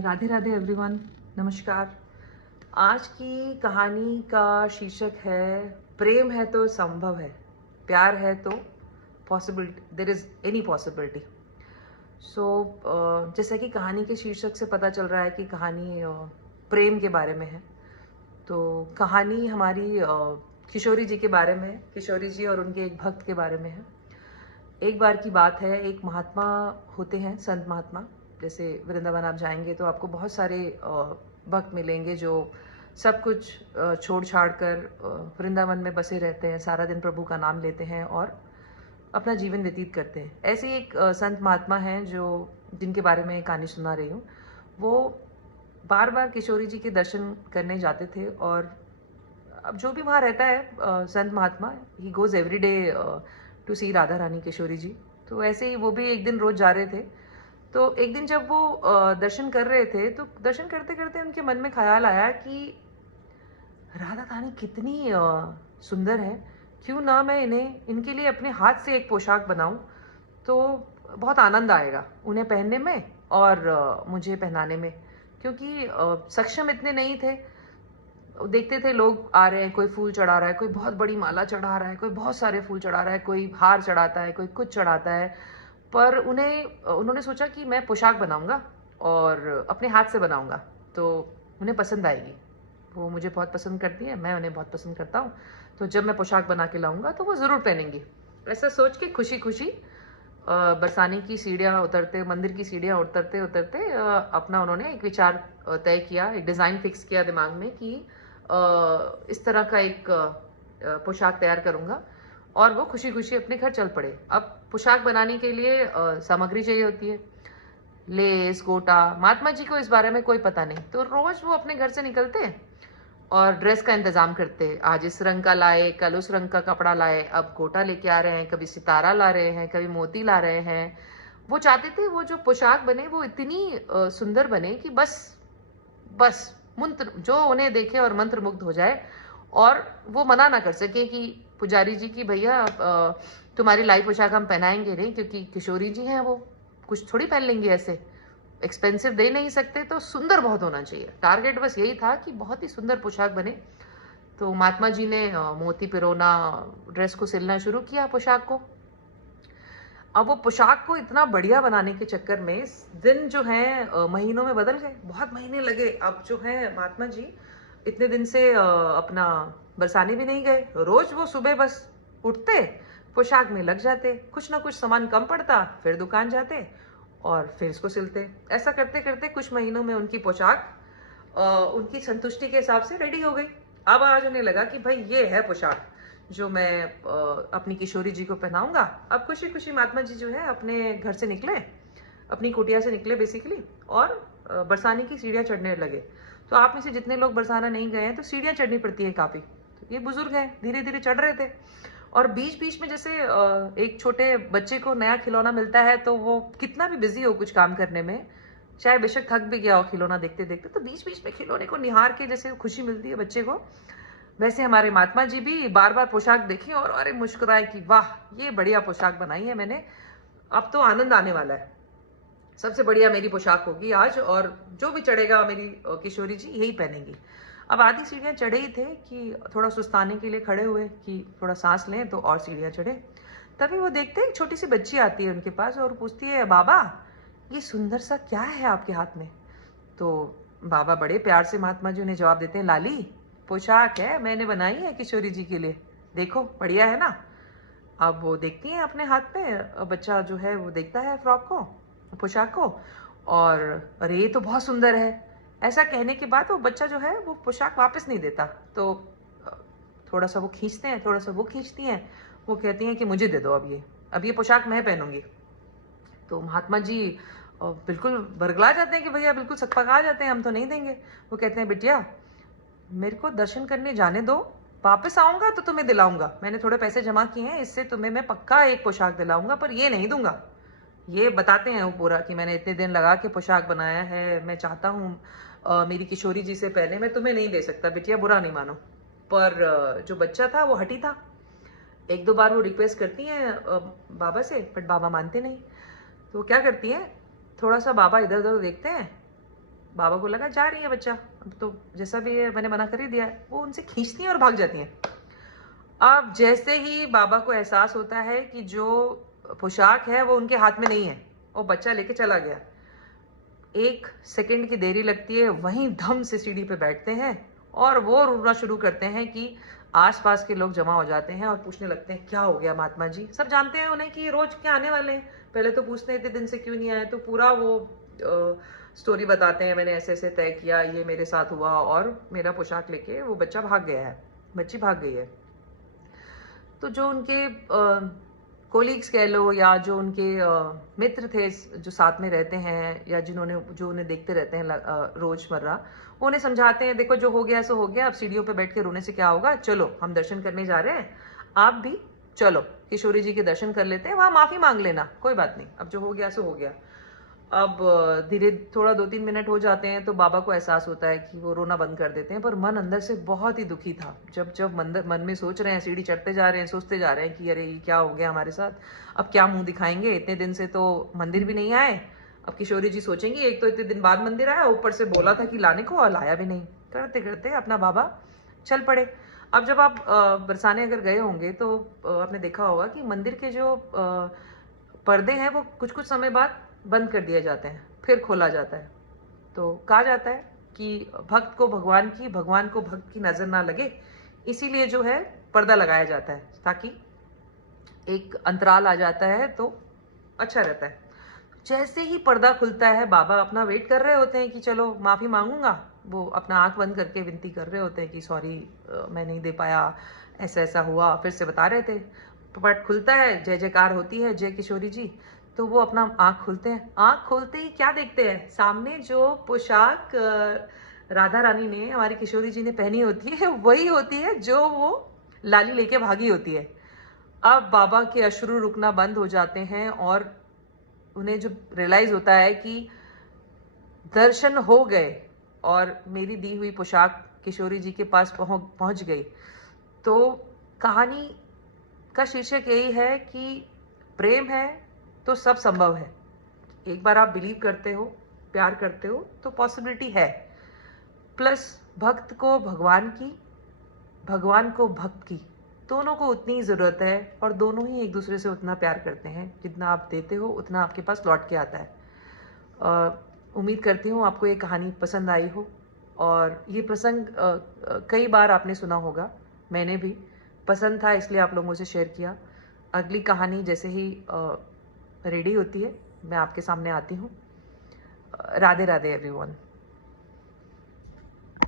Radhe Radhe everyone, नमस्कार। आज की कहानी का शीर्षक है प्रेम है तो संभव है, प्यार है तो possibility, there is any possibility. So जैसा कि कहानी के शीर्षक से पता चल रहा है कि कहानी प्रेम के बारे में है। तो कहानी हमारी किशोरी जी के बारे में है, किशोरी जी और उनके एक भक्त के बारे में है। एक बार की बात है, एक महात्मा होते हैं, संत महात्मा। जैसे वृंदावन आप जाएंगे तो आपको बहुत सारे भक्त मिलेंगे जो सब कुछ छोड़ छाड़ कर वृंदावन में बसे रहते हैं, सारा दिन प्रभु का नाम लेते हैं और अपना जीवन व्यतीत करते हैं। ऐसे ही एक संत महात्मा हैं जो जिनके बारे में कहानी सुना रही हूँ। वो बार बार किशोरी जी के दर्शन करने जाते थे और अब जो भी वहाँ रहता है संत महात्मा, he goes every day to see Radha Rani Kishori ji. तो ऐसे ही वो भी एक दिन रोज जा रहे थे। तो एक दिन जब वो दर्शन कर रहे थे तो दर्शन करते करते उनके मन में ख्याल आया कि राधा रानी कितनी सुंदर है, क्यों ना मैं इनके लिए अपने हाथ से एक पोशाक बनाऊं, तो बहुत आनंद आएगा उन्हें पहनने में और मुझे पहनाने में। क्योंकि सक्षम इतने नहीं थे। देखते थे लोग आ रहे हैं, कोई फूल चढ़ा रहा है, कोई बहुत बड़ी माला चढ़ा रहा है, कोई बहुत सारे फूल चढ़ा रहा है, कोई हार चढ़ाता है, कोई कुछ चढ़ाता है। पर उन्होंने सोचा कि मैं पोशाक बनाऊंगा और अपने हाथ से बनाऊंगा तो उन्हें पसंद आएगी। वो मुझे बहुत पसंद करती है, मैं उन्हें बहुत पसंद करता हूँ, तो जब मैं पोशाक बना के लाऊंगा तो वो ज़रूर पहनेंगी। ऐसा सोच के खुशी खुशी बरसाने की सीढ़ियाँ उतरते, मंदिर की सीढ़ियाँ उतरते उतरते अपना उन्होंने एक विचार तय किया, एक डिज़ाइन फिक्स किया दिमाग में कि इस तरह का एक पोशाक तैयार करूँगा। और वो खुशी खुशी अपने घर चल पड़े। अब पोशाक बनाने के लिए सामग्री चाहिए होती है, लेस, गोटा। महात्मा जी को इस बारे में कोई पता नहीं, तो रोज वो अपने घर से निकलते और ड्रेस का इंतजाम करते। आज इस रंग का लाए, कल उस रंग का कपड़ा लाए, अब गोटा लेके आ रहे हैं, कभी सितारा ला रहे हैं, कभी मोती ला रहे हैं। वो चाहते थे वो जो पोशाक बने वो इतनी सुंदर बने कि बस बस मंत्र जो उन्हें देखे और मंत्र मुग्ध हो जाए और वो मना ना कर सके कि पुजारी जी की भैया तुम्हारी लाई पोशाक हम पहनाएंगे नहीं, क्योंकि किशोरी जी हैं, वो कुछ थोड़ी पहन लेंगी, ऐसे एक्सपेंसिव दे नहीं सकते, तो सुंदर बहुत होना चाहिए। टारगेट बस यही था कि बहुत ही सुंदर पोशाक बने। तो महात्मा जी ने मोती पिरोना, ड्रेस को सिलना शुरू किया, पोशाक को। अब वो पोशाक को इतना बढ़िया बनाने के चक्कर में दिन जो है महीनों में बदल गए, बहुत महीने लगे। अब जो है महात्मा जी इतने दिन से अपना बरसाने भी नहीं गए। रोज वो सुबह बस उठते, पोशाक में लग जाते, कुछ ना कुछ सामान कम पड़ता, फिर दुकान जाते और फिर इसको सिलते। ऐसा करते करते कुछ महीनों में उनकी पोशाक उनकी संतुष्टि के हिसाब से रेडी हो गई। अब आज उन्हें लगा कि भाई ये है पोशाक जो मैं अपनी किशोरी जी को पहनाऊंगा। अब खुशी खुशी महात्मा जी जो है अपने घर से निकले, अपनी कुटिया से निकले बेसिकली, और बरसाने की सीढ़ियाँ चढ़ने लगे। तो आप में से जितने लोग बरसाना नहीं गए हैं तो सीढ़ियाँ चढ़नी पड़ती है काफ़ी। तो ये बुजुर्ग हैं, धीरे धीरे चढ़ रहे थे और बीच बीच में जैसे एक छोटे बच्चे को नया खिलौना मिलता है तो वो कितना भी बिजी हो कुछ काम करने में, चाहे बेशक थक भी गया हो खिलौना देखते देखते, तो बीच बीच में खिलौने को निहार के जैसे खुशी मिलती है बच्चे को, वैसे हमारे महात्मा जी भी बार बार पोशाक देखे और अरे मुस्कुराए कि वाह ये बढ़िया पोशाक बनाई है मैंने, अब तो आनंद आने वाला है, सबसे बढ़िया मेरी पोशाक होगी आज और जो भी चढ़ेगा मेरी किशोरी जी यही पहनेंगी। अब आधी सीढ़ियाँ चढ़े ही थे कि थोड़ा सुस्ताने के लिए खड़े हुए कि थोड़ा सांस लें, तो और सीढ़ियाँ चढ़े। तभी वो देखते एक छोटी सी बच्ची आती है उनके पास और पूछती है, बाबा ये सुंदर सा क्या है आपके हाथ में? तो बाबा बड़े प्यार से महात्मा जी उन्हें जवाब देते हैं, लाली पोशाक है, मैंने बनाई है किशोरी जी के लिए, देखो बढ़िया है ना। अब वो देखती हैं अपने हाथ में, बच्चा जो है वो देखता है फ्रॉक को, पोशाक को, और अरे ये तो बहुत सुंदर है। ऐसा कहने के बाद वो बच्चा जो है वो पोशाक वापस नहीं देता। तो थोड़ा सा वो खींचते हैं, थोड़ा सा वो खींचती हैं, वो कहती हैं कि मुझे दे दो अब ये पोशाक मैं पहनूंगी। तो महात्मा जी बिल्कुल बरगला जाते हैं कि भैया बिल्कुल सकपका जाते हैं, हम तो नहीं देंगे। वो कहते हैं, बिटिया मेरे को दर्शन करने जाने दो, वापस आऊंगा तो तुम्हें दिलाऊंगा, मैंने थोड़े पैसे जमा किए हैं, इससे तुम्हें मैं पक्का एक पोशाक दिलाऊंगा, पर ये नहीं दूंगा। ये बताते हैं वो पूरा कि मैंने इतने दिन लगा के पोशाक बनाया है, मैं चाहता हूँ मेरी किशोरी जी से पहले, मैं तुम्हें नहीं दे सकता बिटिया, बुरा नहीं मानो। पर जो बच्चा था वो हठी था। एक दो बार वो रिक्वेस्ट करती हैं बाबा से, बट बाबा मानते नहीं। तो क्या करती हैं, थोड़ा सा बाबा इधर उधर देखते हैं बाबा को लगा जा रही है बच्चा, अब तो जैसा भी है मैंने मना कर ही दिया है, वो उनसे खींचती हैं और भाग जाती हैं। अब जैसे ही बाबा को एहसास होता है कि जो पोशाक है वो उनके हाथ में नहीं है, वो बच्चा लेके चला गया, 1 सेकंड की देरी लगती है, वहीं धम से सीढ़ी पे बैठते हैं और वो रोना शुरू करते हैं कि आसपास के लोग जमा हो जाते हैं और पूछने लगते हैं क्या हो गया महात्मा जी। सब जानते हैं उन्हें कि रोज क्या आने वाले हैं, पहले तो पूछते हैं इतने दिन से क्यों नहीं आए, तो पूरा वो स्टोरी बताते हैं, मैंने ऐसे ऐसे तय किया, ये मेरे साथ हुआ और मेरा पोशाक लेके वो बच्चा भाग गया है, बच्ची भाग गई है। तो जो उनके कोलीग्स कह लो या जो उनके मित्र थे जो साथ में रहते हैं या जो उन्हें देखते रहते हैं रोजमर्रा, वो उन्हें समझाते हैं देखो जो हो गया सो हो गया, अब सीढ़ियों पे बैठ के रोने से क्या होगा, चलो हम दर्शन करने जा रहे हैं, आप भी चलो किशोरी जी के दर्शन कर लेते हैं, वहां माफी मांग लेना, कोई बात नहीं, अब जो हो गया सो हो गया। अब धीरे थोड़ा 2-3 मिनट हो जाते हैं तो बाबा को एहसास होता है कि वो रोना बंद कर देते हैं, पर मन अंदर से बहुत ही दुखी था। जब मन में सोच रहे हैं, सीढ़ी चढ़ते जा रहे हैं, सोचते जा रहे हैं कि अरे ये क्या हो गया हमारे साथ, अब क्या मुंह दिखाएंगे, इतने दिन से तो मंदिर भी नहीं आए, अब किशोरी जी सोचेंगी एक तो इतने दिन बाद मंदिर आया, ऊपर से बोला था कि लाने को और लाया भी नहीं, करते करते अपना बाबा चल पड़े। अब जब आप बरसाने अगर गए होंगे तो आपने देखा होगा कि मंदिर के जो पर्दे हैं वो कुछ कुछ समय बाद बंद कर दिए जाते हैं, फिर खोला जाता है। तो कहा जाता है कि भक्त को भगवान की, भगवान को भक्त की नजर ना लगे, इसीलिए जो है पर्दा लगाया जाता है, ताकि एक अंतराल आ जाता है तो अच्छा रहता है। जैसे ही पर्दा खुलता है, बाबा अपना वेट कर रहे होते हैं कि चलो माफी मांगूंगा, वो अपना आंख बंद करके विनती कर रहे होते हैं कि सॉरी मैं नहीं दे पाया, ऐसा ऐसा हुआ, फिर से बता रहे थे। पट खुलता है, जय जयकार होती है, जय किशोरी जी, तो वो अपना आंख खोलते हैं। आंख खोलते ही क्या देखते हैं, सामने जो पोशाक राधा रानी ने, हमारी किशोरी जी ने पहनी होती है, वही होती है जो वो लाली लेके भागी होती है। अब बाबा के अश्रु रुकना बंद हो जाते हैं और उन्हें जब रियलाइज होता है कि दर्शन हो गए और मेरी दी हुई पोशाक किशोरी जी के पास पहुंच गई, तो कहानी का शीर्षक यही है कि प्रेम है तो सब संभव है। एक बार आप बिलीव करते हो, प्यार करते हो, तो पॉसिबिलिटी है। प्लस भक्त को भगवान की, भगवान को भक्त की, दोनों को उतनी ही ज़रूरत है और दोनों ही एक दूसरे से उतना प्यार करते हैं, जितना आप देते हो उतना आपके पास लौट के आता है। उम्मीद करती हूँ आपको ये कहानी पसंद आई हो, और ये प्रसंग कई बार आपने सुना होगा, मैंने भी, पसंद था इसलिए आप लोगों से शेयर किया। अगली कहानी जैसे ही रेडी होती है मैं आपके सामने आती हूँ। राधे राधे एवरीवन।